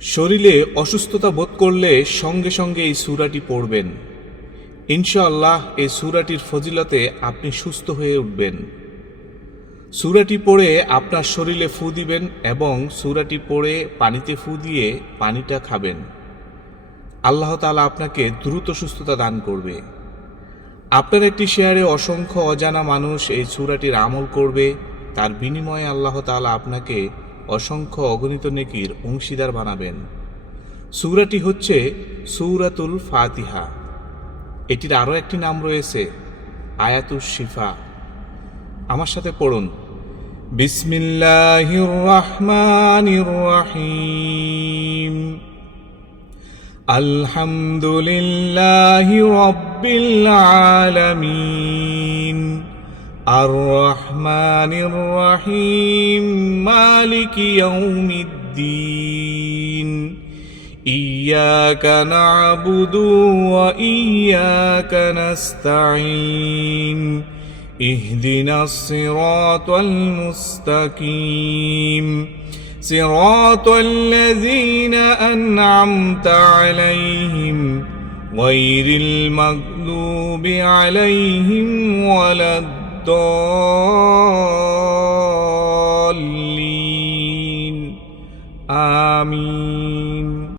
শরীরে অসুস্থতা বোধ করলে সঙ্গে সঙ্গে এই সূরাটি পড়বেন। ইনশাআল্লাহ এই সূরাটির ফজিলতে আপনি সুস্থ হয়ে উঠবেন। সূরাটি পড়ে আপনার শরীরে ফু দিবেন এবং সূরাটি পড়ে পানিতে ফু দিয়ে পানিটা খাবেন। আল্লাহ তাআলা আপনাকে দ্রুত সুস্থতা দান করবে। আপনার একটি শেয়ারে অসংখ্য অজানা মানুষ এই সূরাটির আমল করবে, তার বিনিময়ে আল্লাহ তাআলা আপনাকে অসংখ্য অগণিত নেকির অংশীদার বানাবেন। সূরাটি হচ্ছে সূরাতুল ফাতিহা। এটির আরও একটি নাম রয়েছে আয়াতুশ শিফা। আমার সাথে পড়ুন, বিসমিল্লাহির রহমানির রহিম। আলহামদুলিল্লাহি রাব্বিল আলামিন আর রহমানির রহিম মালিকি ইয়াউমিদ্দিন ইয়্যাকা না'বুদু ওয়া ইয়্যাকা নাস্তাঈন ইহদিনাস সিরাতাল মুস্তাকিম সিরাতাল লাযীনা আন'আমতা আলাইহিম গায়রিল মাগদুবি আলাইহিম ওয়ালাদ-দাল্লিন। আমিন।